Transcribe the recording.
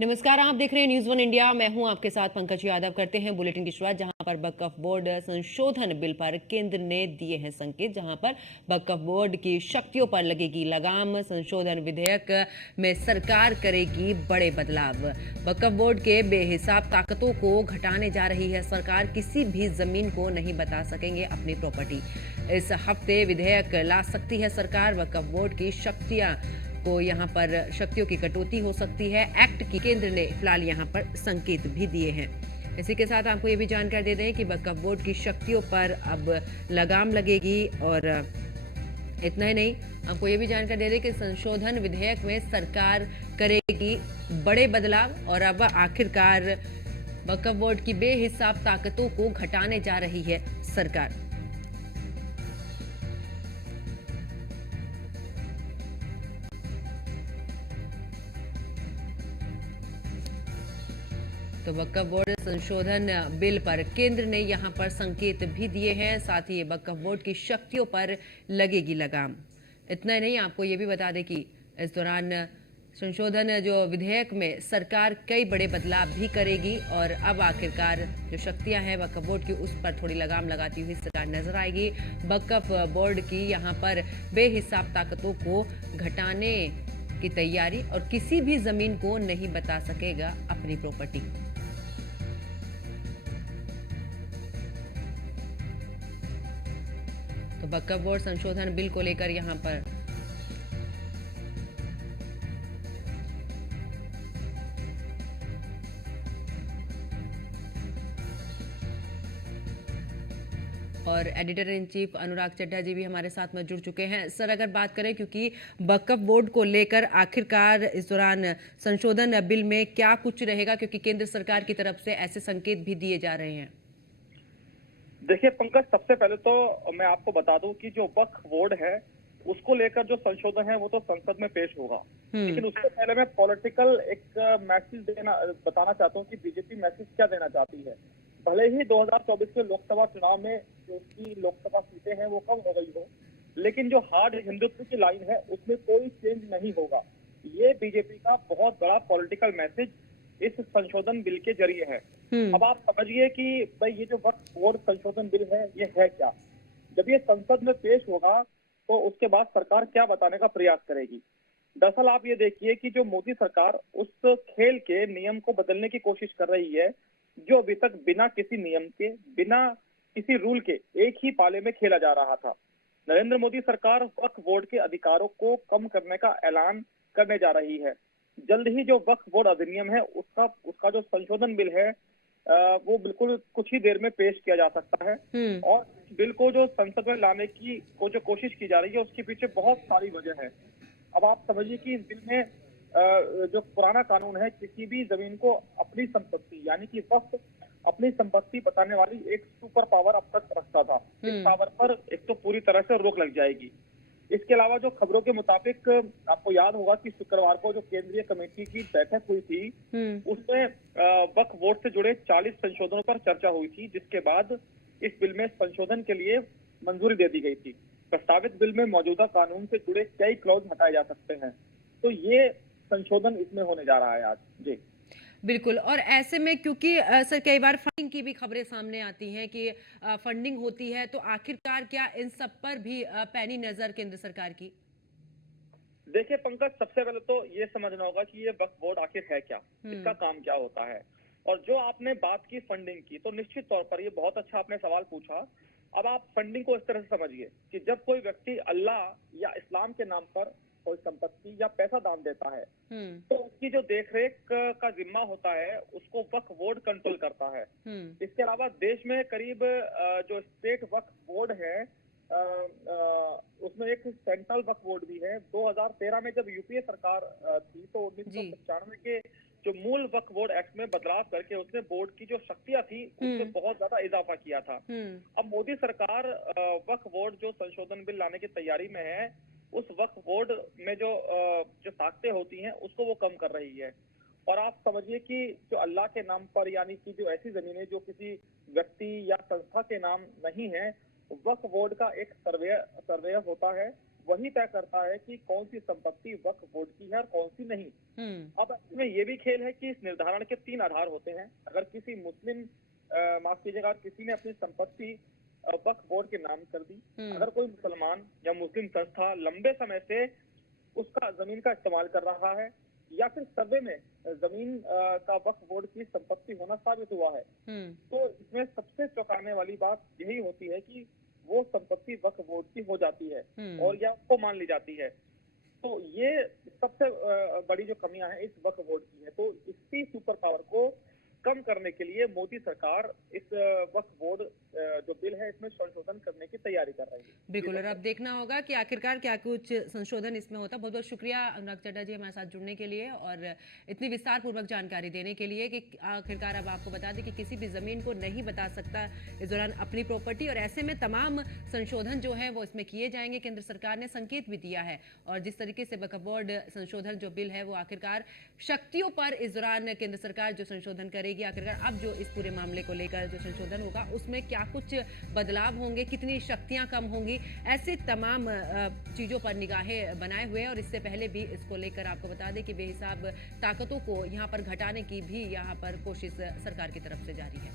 नमस्कार, आप देख रहे हैं न्यूज़ वन इंडिया। मैं हूं आपके साथ पंकज यादव। करते हैं बुलेटिन की शुरुआत जहां पर वक्फ बोर्ड संशोधन बिल पर केंद्र ने दिए हैं संकेत, जहां पर वक्फ बोर्ड की शक्तियों पर लगेगी लगाम। संशोधन विधेयक में सरकार करेगी बड़े बदलाव। वक्फ बोर्ड के बेहिसाब ताकतों को घटाने जा रही है सरकार। किसी भी जमीन को नहीं बता सकेंगे अपनी प्रॉपर्टी। इस हफ्ते विधेयक ला सकती है सरकार। वक्फ बोर्ड की शक्तियां को यहाँ पर शक्तियों की कटौती हो सकती है। एक्ट की केंद्र ने फिलहाल यहाँ पर संकेत भी दिए हैं। इसी के साथ आपको ये भी जानकारी दे दें कि वक्फ बोर्ड की शक्तियों पर अब लगाम लगेगी। और इतना ही नहीं, आपको ये भी जानकारी दे दें कि संशोधन विधेयक में सरकार करेगी बड़े बदलाव। और अब आखिरकार वक्फ बोर्ड की बेहिसाब ताकतों को घटाने जा रही है सरकार। तो वक्फ बोर्ड संशोधन बिल पर केंद्र ने यहां पर संकेत भी दिए हैं। साथ ही वक्फ बोर्ड की शक्तियों पर लगेगी लगाम। इतना ही नहीं, आपको ये भी बता दें कि इस दौरान संशोधन जो विधेयक में सरकार कई बड़े बदलाव भी करेगी। और अब आखिरकार जो शक्तियां हैं वक्फ बोर्ड की, उस पर थोड़ी लगाम लगाती हुई सरकार नजर आएगी। वक्फ बोर्ड की यहां पर बेहिसाब ताकतों को घटाने की तैयारी, और किसी भी जमीन को नहीं बता सकेगा अपनी प्रॉपर्टी। तो वक्फ बोर्ड संशोधन बिल को लेकर यहां पर और एडिटर इन चीफ अनुराग चड्ढा जी भी हमारे साथ में जुड़ चुके हैं। सर, अगर बात करें, क्योंकि वक्फ बोर्ड को लेकर आखिरकार इस दौरान संशोधन बिल में क्या कुछ रहेगा, क्योंकि केंद्र सरकार की तरफ से ऐसे संकेत भी दिए जा रहे हैं। देखिए पंकज, सबसे पहले तो मैं आपको बता दूं कि जो वक्फ बोर्ड है उसको लेकर जो संशोधन है वो तो संसद में पेश होगा। लेकिन उससे पहले मैं पॉलिटिकल एक मैसेज देना बताना चाहता हूं कि बीजेपी मैसेज क्या देना चाहती है। भले ही 2024 के लोकसभा चुनाव में जो उसकी लोकसभा सीटें हैं वो कम हो गई हो, लेकिन जो हार्ड हिंदुत्व की लाइन है उसमें कोई चेंज नहीं होगा। ये बीजेपी का बहुत बड़ा पॉलिटिकल मैसेज इस संशोधन बिल के जरिए है। अब आप समझिए कि भाई ये जो वक्फ बोर्ड संशोधन बिल है ये है क्या। जब ये संसद में पेश होगा तो उसके बाद सरकार क्या बताने का प्रयास करेगी। दरअसल आप ये देखिए कि जो मोदी सरकार उस खेल के नियम को बदलने की कोशिश कर रही है जो अभी तक बिना किसी नियम के, बिना किसी रूल के एक ही पाले में खेला जा रहा था। नरेंद्र मोदी सरकार वक्फ बोर्ड के अधिकारों को कम करने का ऐलान करने जा रही है। जल्द ही जो वक्फ बोर्ड अधिनियम है उसका उसका जो संशोधन बिल है वो बिल्कुल कुछ ही देर में पेश किया जा सकता है। और बिल को जो संसद में लाने की जो कोशिश की जा रही है उसके पीछे बहुत सारी वजह है। अब आप समझिए कि इस बिल में जो पुराना कानून है, किसी भी जमीन को अपनी संपत्ति यानी कि वक्फ अपनी संपत्ति बताने वाली एक सुपर पावर अब तक रखता था। इस पावर पर एक तो पूरी तरह से रोक लग जाएगी। इसके अलावा जो खबरों के मुताबिक आपको याद होगा कि शुक्रवार को जो केंद्रीय कमेटी की बैठक हुई थी उसमें वक्फ बोर्ड से जुड़े 40 संशोधनों पर चर्चा हुई थी, जिसके बाद इस बिल में संशोधन के लिए मंजूरी दे दी गई थी। प्रस्तावित बिल में मौजूदा कानून से जुड़े कई क्लॉज हटाए जा सकते हैं। तो ये संशोधन इसमें होने जा रहा है आज। जी बिल्कुल। और ऐसे में, क्योंकि सर, कई बार फंडिंग की भी खबरें सामने आती हैं कि फंडिंग होती है, तो आखिरकार क्या इन सब पर भी पैनी नजर केंद्र सरकार की? देखिए पंकज, सबसे पहले तो ये समझना होगा कि ये वक्फ बोर्ड आखिर है क्या, इसका काम क्या होता है। और जो आपने बात की फंडिंग की, तो निश्चित तौर पर ये बहुत अच्छा आपने सवाल पूछा। अब आप फंडिंग को इस तरह से समझिए कि जब कोई व्यक्ति अल्लाह या इस्लाम के नाम पर कोई संपत्ति या पैसा दान देता है तो उसकी जो देखरेख का जिम्मा होता है उसको वक्फ बोर्ड कंट्रोल करता है। इसके अलावा देश में करीब जो स्टेट वक्फ बोर्ड है उसमें एक सेंट्रल वक्फ बोर्ड भी है। 2013 में जब यूपीए सरकार थी तो 1995 के जो मूल वक्फ बोर्ड एक्ट में बदलाव करके उसने बोर्ड की जो शक्तियां थी उसमें बहुत ज्यादा इजाफा किया था। अब मोदी सरकार वक्फ बोर्ड जो संशोधन बिल लाने की तैयारी में है, उस वक्फ बोर्ड में जो ताकतें होती हैं उसको वो कम कर रही है। और आप समझिए कि जो अल्लाह के नाम पर यानी कि जो ऐसी जमीनें जो किसी व्यक्ति या संस्था के नाम नहीं है, वक्फ बोर्ड का एक सर्वे होता है वही तय करता है कि कौन सी संपत्ति वक्फ बोर्ड की है और कौन सी नहीं। अब इसमें ये भी खेल है कि इस निर्धारण के 3 आधार होते हैं। अगर किसी मुस्लिम माफ कीजिएगा, किसी ने अपनी संपत्ति वक्फ बोर्ड के नाम कर दी, अगर कोई मुसलमान या मुस्लिम संस्था लंबे समय से उसका जमीन का इस्तेमाल कर रहा है या फिर सर्वे में जमीन का वक्फ बोर्ड की संपत्ति होना साबित हुआ है, तो इसमें सबसे चौंकाने वाली बात यही होती है कि वो संपत्ति वक्फ बोर्ड की हो जाती है और या उसको मान ली जाती है। तो ये सबसे बड़ी जो कमियां हैं इस वक्फ बोर्ड की है। तो इसी सुपर पावर को कम करने के लिए मोदी सरकार इस वक्फ बोर्ड जो बिल है इसमें संशोधन करने की तैयारी कर रही है। बिल्कुल, और अब देखना होगा कि आखिरकार क्या कुछ संशोधन इसमें होता है। बहुत बहुत शुक्रिया अनुराग चड्ढा जी हमारे साथ जुड़ने के लिए और इतनी विस्तार पूर्वक जानकारी देने के लिए कि आखिरकार अब आपको बता दें कि किसी भी जमीन को नहीं बता सकता इस दौरान अपनी प्रॉपर्टी, और ऐसे में तमाम संशोधन जो है वो इसमें किए जाएंगे। केंद्र सरकार ने संकेत भी दिया है और जिस तरीके से वक्फ बोर्ड संशोधन जो बिल है वो आखिरकार शक्तियों पर इस दौरान केंद्र सरकार जो संशोधन करेगी, आखिरकार अब जो इस पूरे मामले को लेकर जो संशोधन होगा उसमें क्या कुछ बदलाव होंगे, कितनी शक्तियां कम होंगी, ऐसे तमाम चीजों पर निगाहें बनाए हुए हैं। और इससे पहले भी इसको लेकर आपको बता दें कि बेहिसाब ताकतों को यहां पर घटाने की भी यहां पर कोशिश सरकार की तरफ से जारी है।